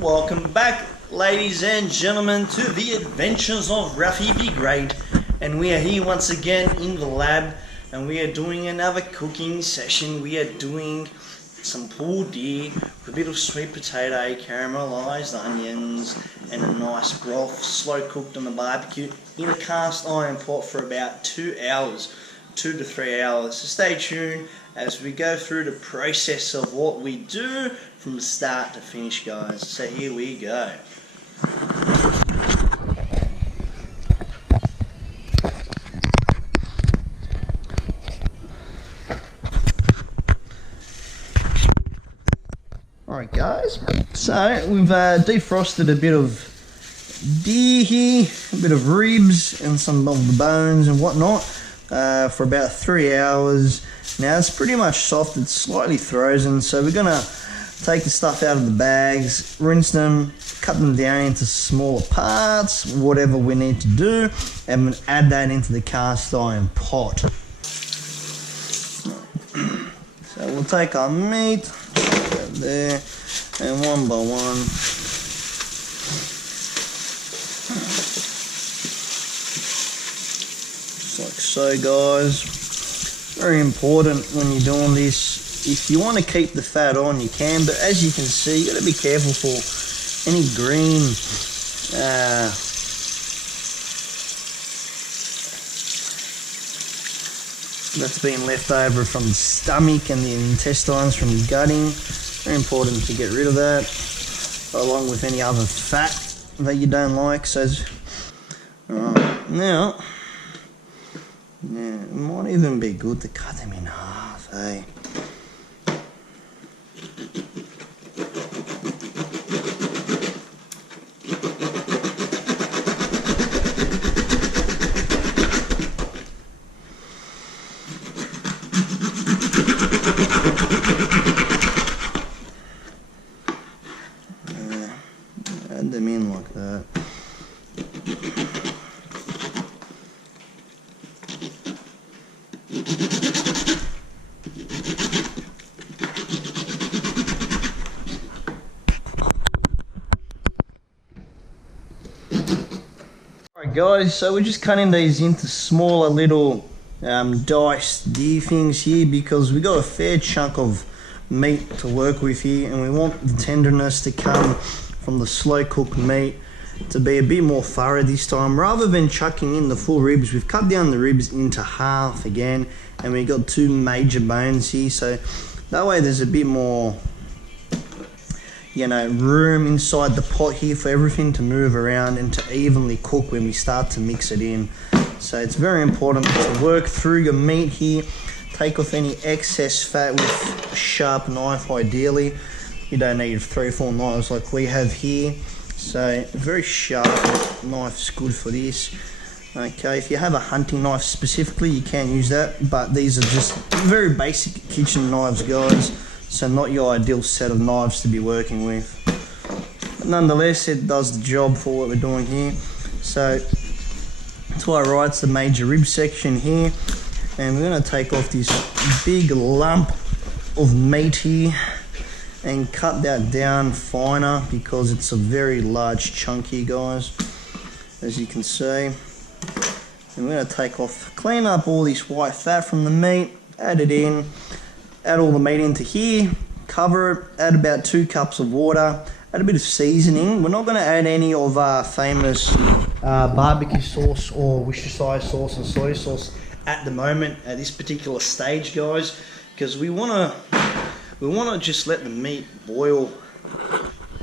Welcome back, ladies and gentlemen, to the adventures of Ruffy Be Great. And we are here once again in the lab, and we are doing another cooking session. We are doing some pulled deer with a bit of sweet potato, caramelised onions, and a nice broth, slow cooked on the barbecue in a cast iron pot for about 2 hours, 2 to 3 hours. So stay tuned as we go through the process of what we do from start to finish, guys. So here we go. Alright guys, so we've defrosted a bit of deer here, a bit of ribs and some of the bones and whatnot for about 3 hours. Now it's pretty much soft, it's slightly frozen, so we're gonna take the stuff out of the bags, rinse them, cut them down into smaller parts, whatever we need to do, and add that into the cast iron pot. So we'll take our meat, there, and one by one just like so, guys. Very important when you're doing this. If you want to keep the fat on, you can, but as you can see, you got to be careful for any green that's been left over from the stomach and the intestines from gutting. Very important to get rid of that, along with any other fat that you don't like. So, alright, now, it might even be good to cut them in half, eh? Add them in like that. Alright guys, so we're just cutting these into smaller little diced deer things here because we got a fair chunk of meat to work with here, and we want the tenderness to come from the slow cooked meat to be a bit more thorough this time. Rather than chucking in the full ribs, we've cut down the ribs into half again, and we've got 2 major bones here, so that way there's a bit more, you know, room inside the pot here for everything to move around and to evenly cook when we start to mix it in. So it's very important to work through your meat here, take off any excess fat with a sharp knife ideally. You don't need 3 or 4 knives like we have here, so a very sharp knife's good for this. Okay, if you have a hunting knife specifically, you can use that, but these are just very basic kitchen knives, guys, so not your ideal set of knives to be working with. But nonetheless, it does the job for what we're doing here. So to our right's the major rib section here, and we're going to take off this big lump of meat here and cut that down finer because it's a very large chunk here, guys, as you can see. And we're going to take off, clean up all this white fat from the meat, add it in, add all the meat into here, cover it, add about 2 cups of water, add a bit of seasoning. We're not going to add any of our famous barbecue sauce or Worcestershire sauce and soy sauce at the moment, at this particular stage, guys, because we want to just let the meat boil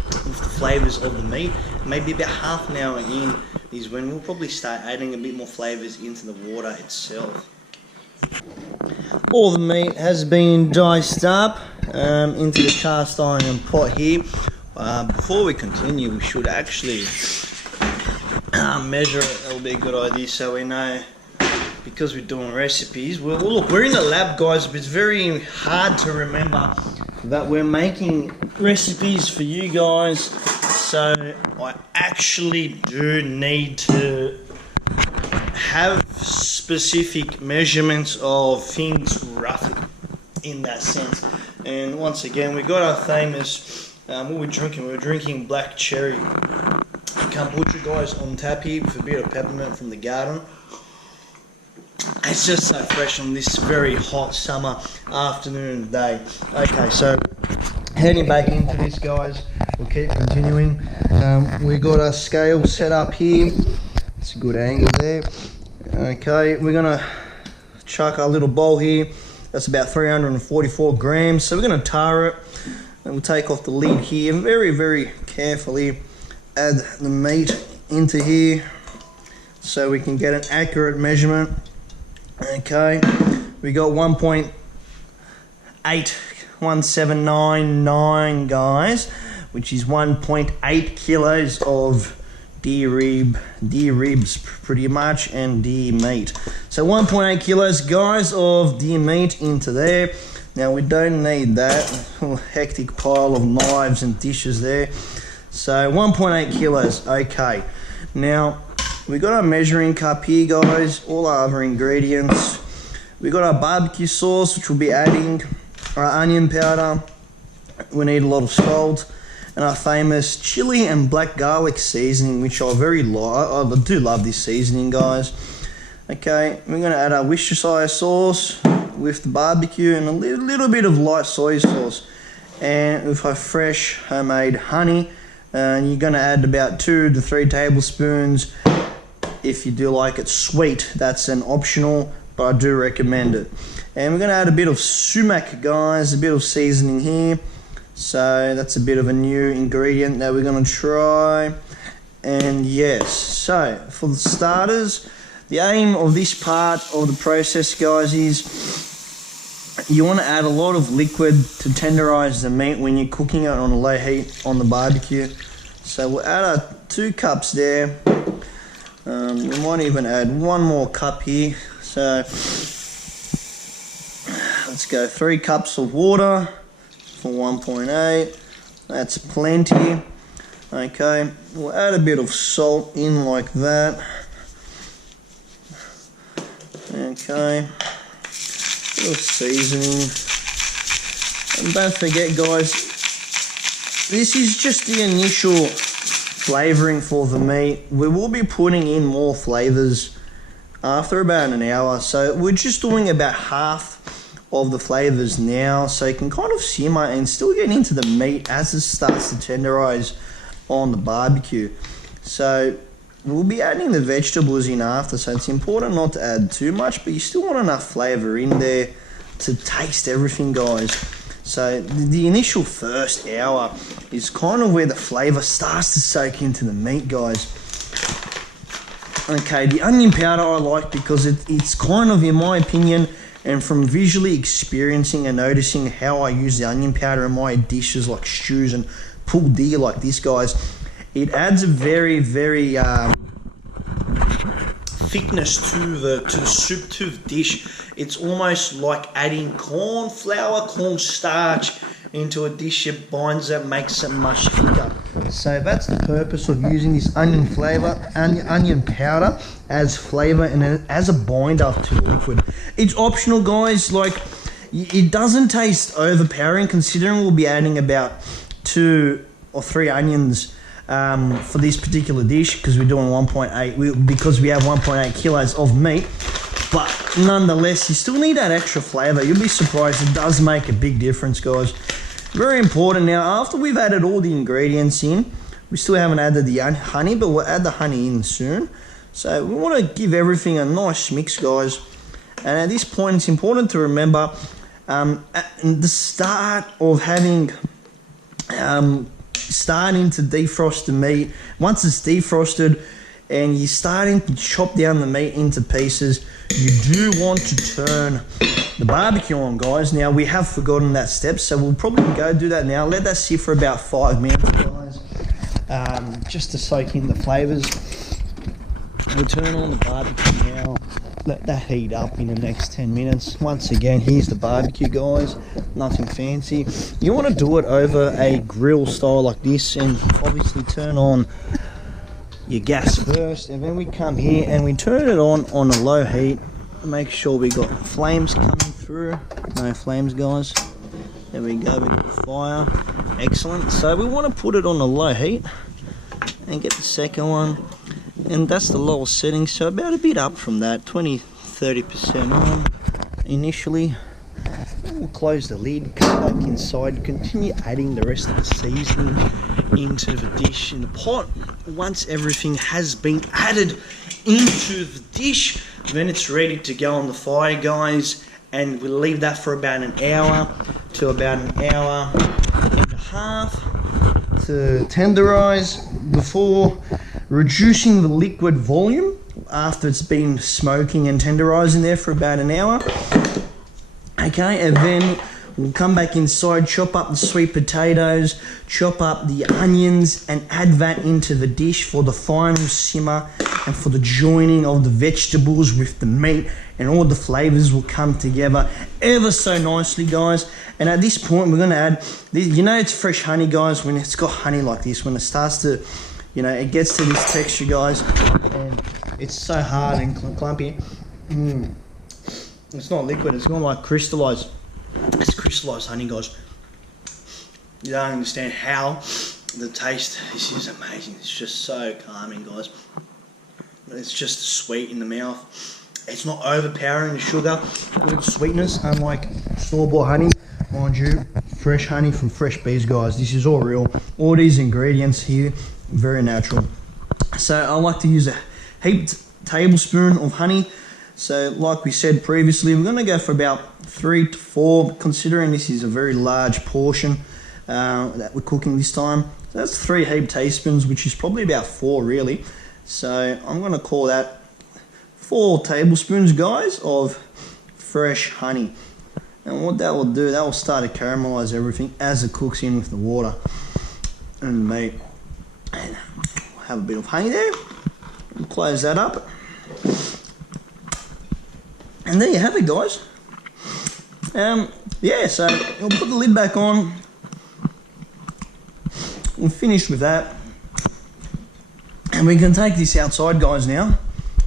with the flavours of the meat. Maybe about half an hour in is when we'll probably start adding a bit more flavours into the water itself. All the meat has been diced up into the cast iron pot here. Before we continue, we should actually measure it. That'll be a good idea so we know, because we're doing recipes. Well, look, we're in the lab, guys, but it's very hard to remember that we're making recipes for you guys, so I actually do need to have specific measurements of things roughly in that sense. And once again, we've got our famous What we're drinking, we're drinking black cherry kombucha, guys, on tap here with a bit of peppermint from the garden. It's just so fresh on this very hot summer afternoon and day. Okay, so heading back into this, guys, we'll keep continuing. We got our scale set up here. It's a good angle there. Okay, we're gonna chuck our little bowl here. That's about 344 grams. So we're gonna tar it, and we'll take off the lid here and very carefully add the meat into here so we can get an accurate measurement. Okay, we got 1.81799, guys, which is 1.8 kilos of deer ribs pretty much, and deer meat. So 1.8 kilos, guys, of deer meat into there. Now we don't need that hectic pile of knives and dishes there. So 1.8 kilos. Okay, now we got our measuring cup here, guys, all our other ingredients. We got our barbecue sauce, which we'll be adding, our onion powder, we need a lot of salt, and our famous chili and black garlic seasoning, which I very like. I do love this seasoning, guys. Okay, we're going to add our Worcestershire sauce with the barbecue and a little bit of light soy sauce, and with our fresh homemade honey. And you're going to add about 2 to 3 tablespoons. If you do like it sweet, that's an optional, but I do recommend it. And we're going to add a bit of sumac, guys, a bit of seasoning here. So that's a bit of a new ingredient that we're going to try. And yes, so for the starters, the aim of this part of the process, guys, is you want to add a lot of liquid to tenderize the meat when you're cooking it on a low heat on the barbecue. So we'll add our 2 cups there. We might even add 1 more cup here. So let's go 3 cups of water for 1.8. That's plenty. Okay, we'll add a bit of salt in like that. Okay, a little seasoning. And don't forget, guys, this is just the initial flavoring for the meat. We will be putting in more flavors after about an hour, so we're just doing about half of the flavors now, so you can kind of simmer and still get into the meat as it starts to tenderize on the barbecue. So we'll be adding the vegetables in after, so it's important not to add too much, but you still want enough flavor in there to taste everything, guys. So the initial first hour is kind of where the flavor starts to soak into the meat, guys. Okay, the onion powder I like because it's kind of, in my opinion, and from visually experiencing and noticing how I use the onion powder in my dishes like stews and pulled deer like this, guys, it adds a very thickness to the soup, to the dish. It's almost like adding corn flour, corn starch into a dish. It binds it, makes it much thicker. So that's the purpose of using this onion powder as flavor and as a binder to liquid. It's optional, guys. Like, it doesn't taste overpowering, considering we'll be adding about 2 or 3 onions for this particular dish, because we're doing 1.8, because we have 1.8 kilos of meat. But nonetheless, you still need that extra flavor. You'll be surprised, it does make a big difference, guys. Very important. Now, after we've added all the ingredients in, we still haven't added the honey, but we'll add the honey in soon. So we want to give everything a nice mix, guys. And at this point, it's important to remember at the start of having starting to defrost the meat. Once it's defrosted and you're starting to chop down the meat into pieces, you do want to turn the barbecue on, guys. Now, we have forgotten that step, so we'll probably go do that now. Let that sit for about 5 minutes, guys, just to soak in the flavors. We'll turn on the barbecue now. Let that heat up in the next 10 minutes. Once again, here's the barbecue, guys. Nothing fancy. You want to do it over a grill style like this, and obviously turn on your gas first, and then we come here and we turn it on a low heat. Make sure we got flames coming through. No flames, guys. There we go, we got fire. Excellent. So we want to put it on a low heat and get the second one, and that's the lowest setting, so about a bit up from that, 20-30% on initially. We'll close the lid, come back inside, continue adding the rest of the seasoning into the dish in the pot. Once everything has been added into the dish, then it's ready to go on the fire, guys, and we'll leave that for about an hour to about an hour and a half to tenderize before reducing the liquid volume after it's been smoking and tenderizing there for about an hour. Okay, and then we'll come back inside, chop up the sweet potatoes, chop up the onions, and add that into the dish for the final simmer and for the joining of the vegetables with the meat, and all the flavors will come together ever so nicely, guys. And at this point, we're going to add, you know, it's fresh honey, guys, when it's got honey like this, when it starts to, you know, it gets to this texture, guys, and it's so hard and clumpy. It's not liquid, it's not like crystallized. It's crystallized honey, guys. You don't understand how the taste, this is amazing. It's just so calming, guys. It's just sweet in the mouth. It's not overpowering the sugar, good sweetness, unlike store-bought honey. Mind you, fresh honey from fresh bees, guys. This is all real. All these ingredients here, very natural. So I like to use a heaped tablespoon of honey. So like we said previously, we're going to go for about 3 to 4, considering this is a very large portion that we're cooking this time. So that's 3 heaped teaspoons, which is probably about 4 really. So I'm going to call that 4 tablespoons, guys, of fresh honey. And what that will do, that will start to caramelize everything as it cooks in with the water and the meat. And we'll have a bit of honey there. We'll close that up. And there you have it, guys. Yeah, so we'll put the lid back on. We'll finish with that. And we can take this outside, guys, now.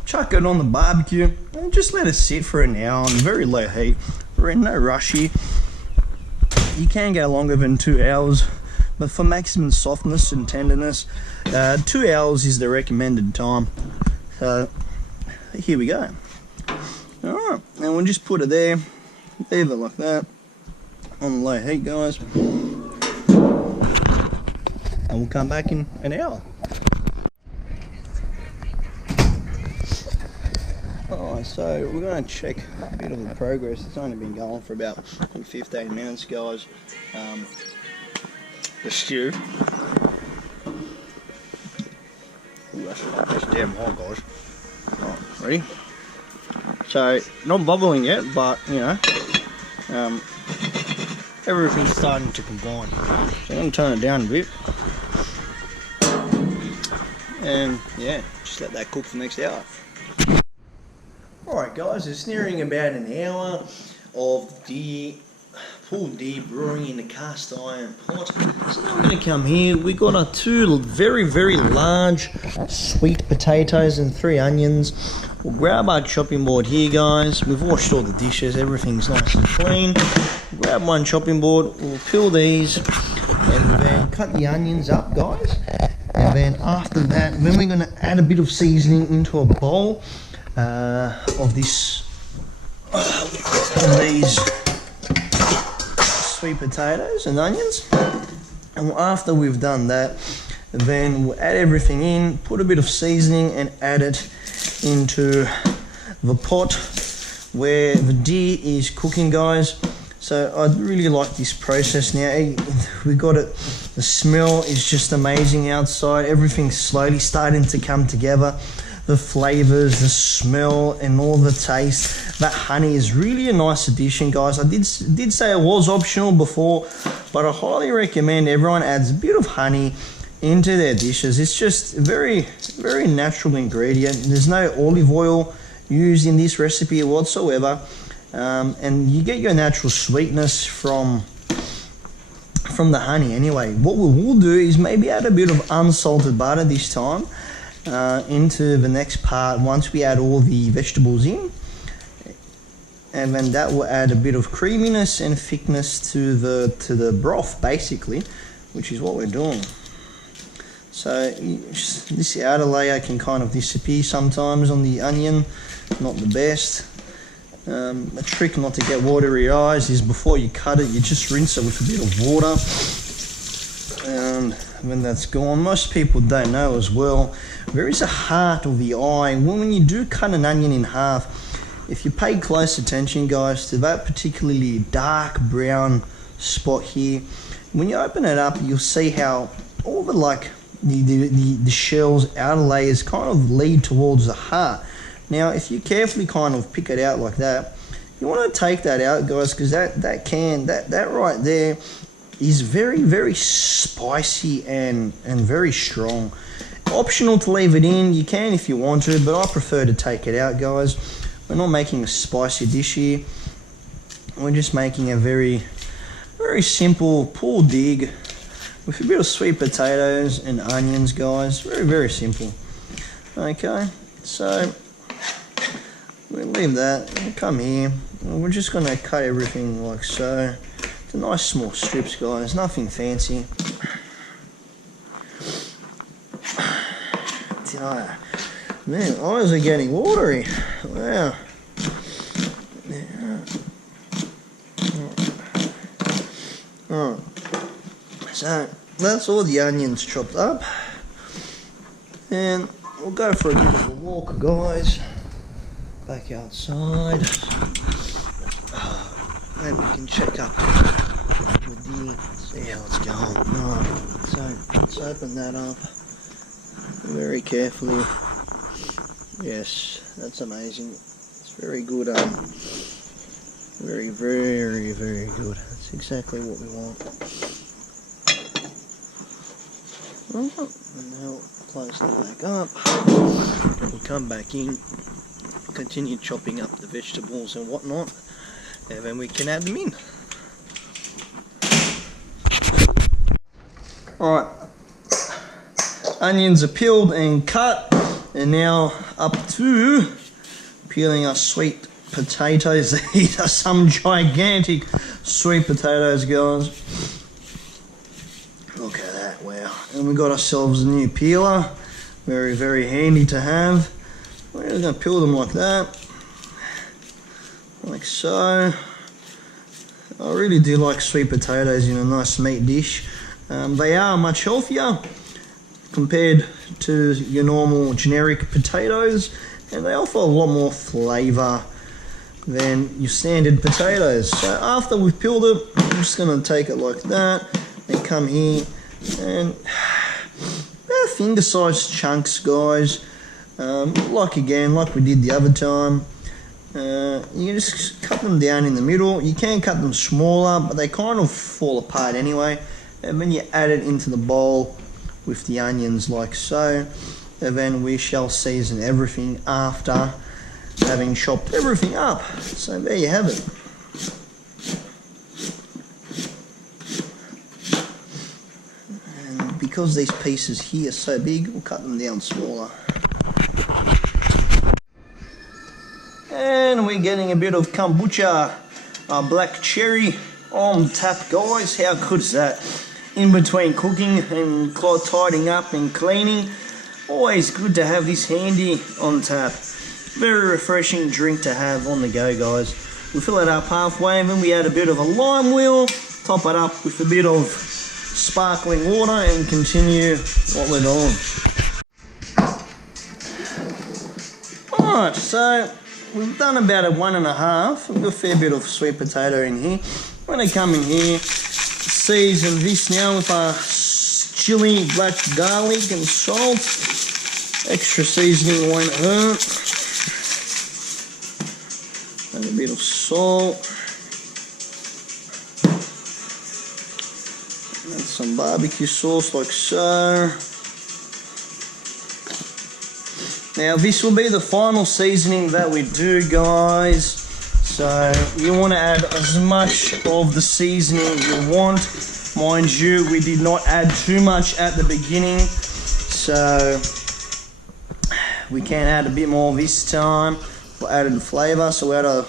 Chuck it on the barbecue and just let it sit for an hour on very low heat. We're in no rush here. You can go longer than 2 hours, but for maximum softness and tenderness, 2 hours is the recommended time. So here we go. Alright, and we'll just put it there, leave it like that, on low heat, guys, and we'll come back in an hour. Alright, so we're going to check a bit of the progress. It's only been going for about 15 minutes, guys. The stew. Ooh, that's damn hot, guys. Alright, ready? So, not bubbling yet, but, you know, everything's starting to combine. So I'm going to turn it down a bit. And, yeah, just let that cook for the next hour. Alright guys, it's nearing about an hour of the pulled deer brewing in the cast iron pot. So now we're going to come here. We got our 2 very, very large sweet potatoes and 3 onions. We'll grab our chopping board here, guys. We've washed all the dishes, everything's nice and clean. Grab one chopping board, we'll peel these and then cut the onions up, guys. And then after that, then we're going to add a bit of seasoning into a bowl of this, these sweet potatoes and onions. And after we've done that, then we'll add everything in, put a bit of seasoning and add it into the pot where the deer is cooking, guys. So I really like this process now. We got it, the smell is just amazing outside. Everything's slowly starting to come together. The flavors, the smell, and all the taste. That honey is really a nice addition, guys. I did say it was optional before, but I highly recommend everyone adds a bit of honey into their dishes. It's just a very, very natural ingredient. There's no olive oil used in this recipe whatsoever, and you get your natural sweetness from the honey anyway. What we will do is maybe add a bit of unsalted butter this time into the next part once we add all the vegetables in, and then that will add a bit of creaminess and thickness to the broth basically. which is what we're doing. So this outer layer can kind of disappear sometimes on the onion, not the best. A trick not to get watery eyes is before you cut it, you just rinse it with a bit of water. And when that's gone, most people don't know as well, there is a heart of the eye. When you do cut an onion in half, if you pay close attention, guys, to that particularly dark brown spot here, when you open it up, you'll see how all the shell's outer layers kind of lead towards the heart. Now, if you carefully kind of pick it out like that, you want to take that out, guys, because that right there is very, very spicy and very strong. Optional to leave it in, you can if you want to, but I prefer to take it out, guys. We're not making a spicy dish here. We're just making a very, very simple pulled dig with a bit of sweet potatoes and onions, guys. Very, very simple. Okay, so we'll leave that. We'll come here. We're just going to cut everything like so. It's a nice small strips, guys. Nothing fancy. Man, eyes are getting watery. Wow. Alright. So that's all the onions chopped up. And we'll go for a bit of a walk, guys. Back outside. Maybe we can check up with the, see how it's going. Alright, so let's open that up very carefully. Yes, that's amazing. It's very good. Very, very, very good. That's exactly what we want. And now close that back up. We'll come back in, continue chopping up the vegetables and whatnot, and then we can add them in. Alright, onions are peeled and cut, and now up to peeling our sweet potatoes. These are some gigantic sweet potatoes, guys. Look at that, wow. And we got ourselves a new peeler. Very, very handy to have. We're going to peel them like that. Like so. I really do like sweet potatoes in a nice meat dish. They are much healthier compared to your normal generic potatoes, and they offer a lot more flavour than your standard potatoes. So after we've peeled it, I'm just going to take it like that and come here and about finger-sized chunks, guys. Like we did the other time. You just cut them down in the middle. You can cut them smaller, but they kind of fall apart anyway. And then you add it into the bowl with the onions like so. And then we shall season everything after having chopped everything up. So there you have it. And because these pieces here are so big, we'll cut them down smaller. And we're getting a bit of kombucha, black cherry on tap, guys. How good is that? In between cooking and tidying up and cleaning, always good to have this handy on tap. Very refreshing drink to have on the go, guys. We fill it up halfway and then we add a bit of a lime wheel, top it up with a bit of sparkling water and continue what we're doing. Alright, so we've done about a 1.5. We've got a fair bit of sweet potato in here. When I come in here, season this now with our chili, black garlic and salt. Extra seasoning won't hurt. Add a bit of salt. And some barbecue sauce like so. Now this will be the final seasoning that we do, guys. So you want to add as much of the seasoning you want. Mind you, we did not add too much at the beginning, so we can add a bit more this time for added flavour. So we add a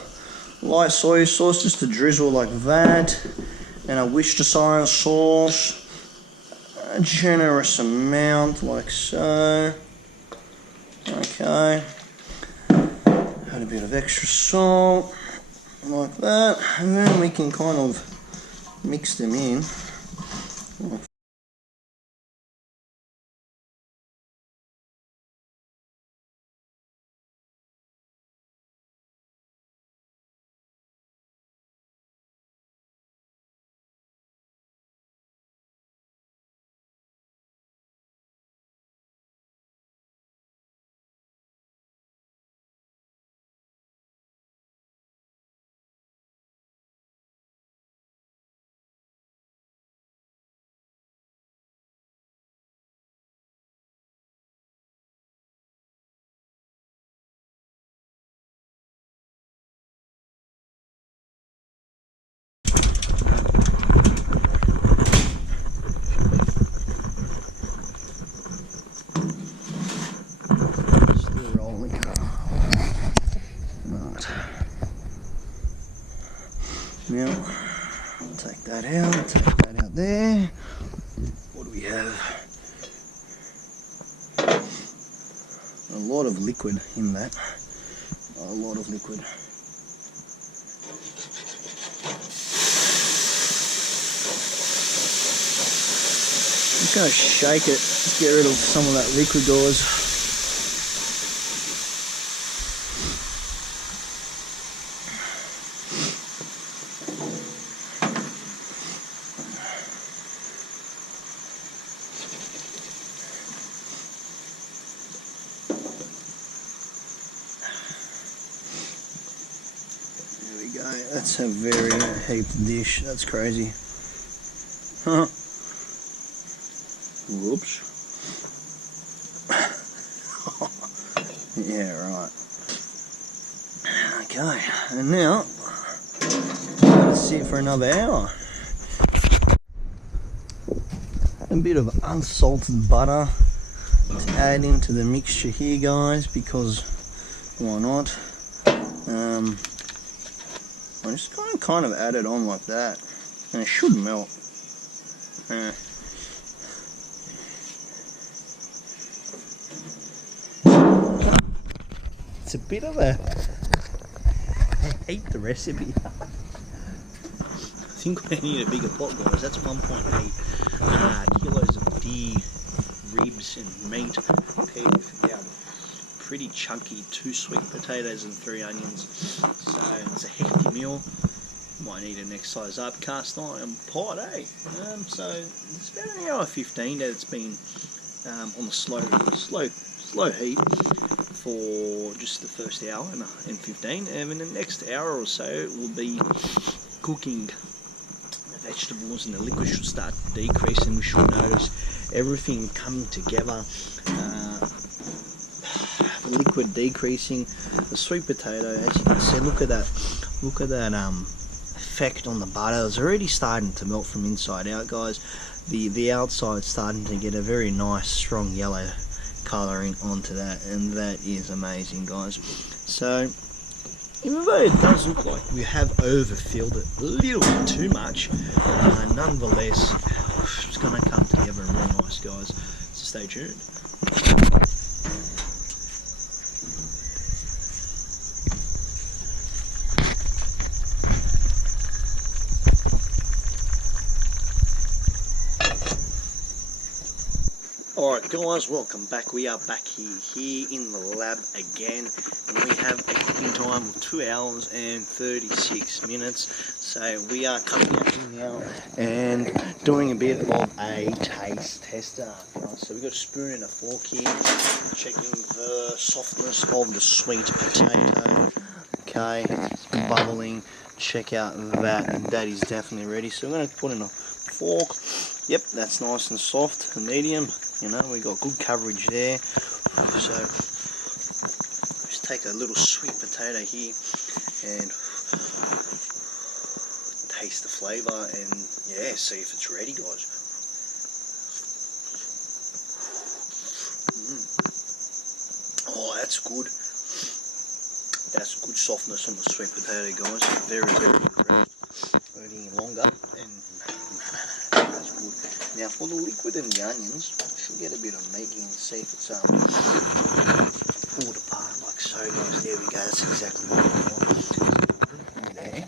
light soy sauce, just to drizzle like that, and a Worcestershire sauce, a generous amount like so. Okay, add a bit of extra salt like that, and then we can kind of mix them in. Still rolling. Right. Now, take that out there. What do we have? A lot of liquid in that. A lot of liquid. Just going to shake it, get rid of some of that liquid, guys. There we go. That's a very heaped dish. That's crazy. Huh. Whoops. Yeah, right. Okay, and now let's sit for another hour. A bit of unsalted butter to add into the mixture here, guys, because why not? I'm just going to kind of add it on like that, and it should melt. It's a bit of a... I hate the recipe. I think we need a bigger pot, guys. That's 1.8 kilos of deer ribs and meat paired with pretty chunky 2 sweet potatoes and 3 onions. So it's a hefty meal. Might need a next size up cast iron pot, eh? So it's about an hour 15 that it's been on the slow heat for just the first hour and 15, and in the next hour or so it will be cooking the vegetables, and the liquid should start to decrease, and we should notice everything coming together, the liquid decreasing, the sweet potato, as you can see, look at that effect on the butter. It's already starting to melt from inside out, guys. The outside's starting to get a very nice strong yellow colouring onto that, and that is amazing, guys. So even though it does look like we have overfilled it a little bit too much, nonetheless it's going to come together real nice, guys, so stay tuned. Alright guys, welcome back. We are back here in the lab again, and we have a cooking time of 2 hours and 36 minutes. So we are coming out here now and doing a bit of a taste tester. So we've got a spoon and a fork here, checking the softness of the sweet potato. Okay, it's bubbling. Check out that is definitely ready. So we're going to put in a fork. Yep, that's nice and soft and medium. You know, we got good coverage there. So just take a little sweet potato here and taste the flavour, and yeah, see if it's ready, guys. Oh, that's good. That's good softness on the sweet potato, guys. Very, very good. Waiting longer, and that's good. Now for the liquid and the onions, should get a bit of making and see if it's pulled apart like so, guys. There we go. That's exactly what I want. There.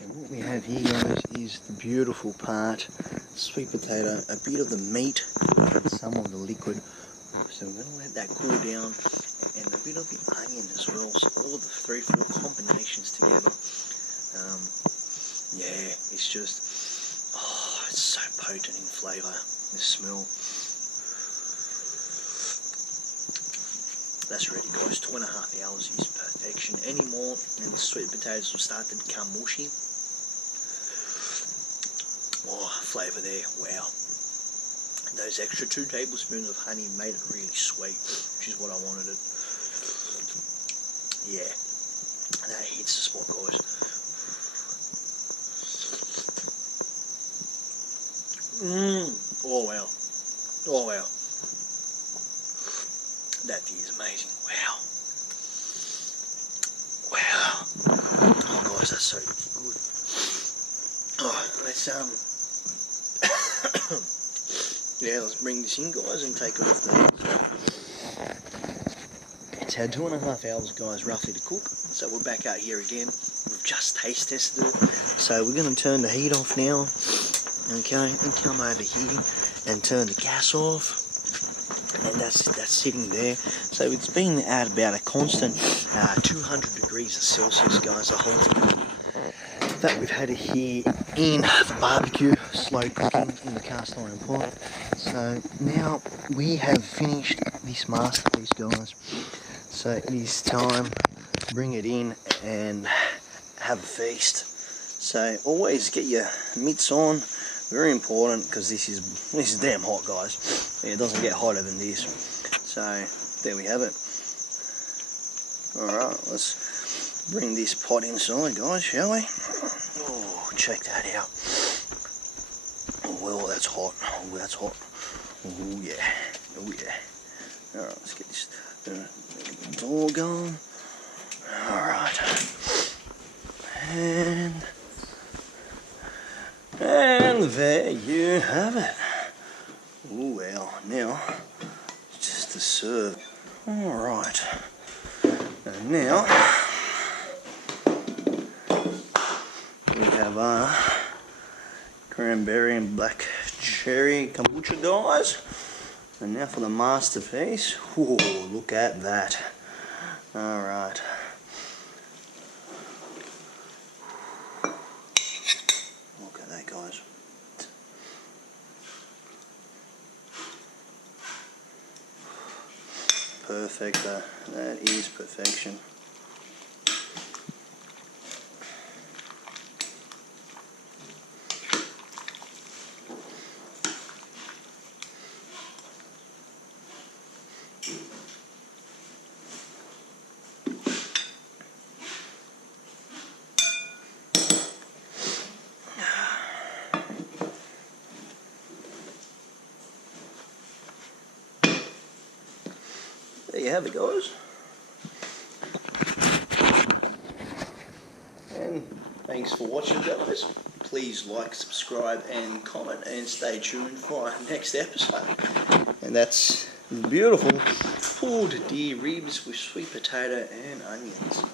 And what we have here, guys, is the beautiful part: sweet potato, a bit of the meat, and some of the liquid. So we're going to let that cool down, and a bit of the onion as well. So all the 3-4 combinations together. Yeah, it's just, oh, it's so potent in flavour, the smell. That's ready, guys. 2.5 hours is perfection. Any more and the sweet potatoes will start to become mushy. Oh, flavour there, wow. Those extra 2 tablespoons of honey made it really sweet, which is what I wanted it. Yeah, that hits the spot, guys. Oh wow, oh wow. That is amazing. Wow, wow. Oh guys, that's so good. Oh, let's yeah, let's bring this in, guys, and take it off the heat. It's had 2.5 hours, guys, roughly to cook. So we're back out here again. We've just taste tested it. So we're going to turn the heat off now. Okay, and come over here and turn the gas off. And that's sitting there. So it's been at about a constant 200 degrees Celsius, guys, the whole time that we've had it here in the barbecue, slow cooking in the cast iron pot. So now we have finished this masterpiece, guys. So it is time to bring it in and have a feast. So always get your mitts on, very important, because this is damn hot, guys. Yeah, it doesn't get hotter than this. So there we have it. Alright, let's bring this pot inside, guys, shall we? Oh, check that out. Oh, well, that's hot. Oh, that's hot. Oh, yeah. Oh, yeah. Alright, let's get this door going. Alright. And there you have it. Oh, well, now, just to serve. Alright. And now, we have our cranberry and black cherry kombucha, guys. And now for the masterpiece. Whoa, look at that. Alright. Look at that, guys. Perfect. That is perfection. There you have it, guys. And thanks for watching, guys. Please like, subscribe, and comment, and stay tuned for our next episode. And that's beautiful pulled deer ribs with sweet potato and onions.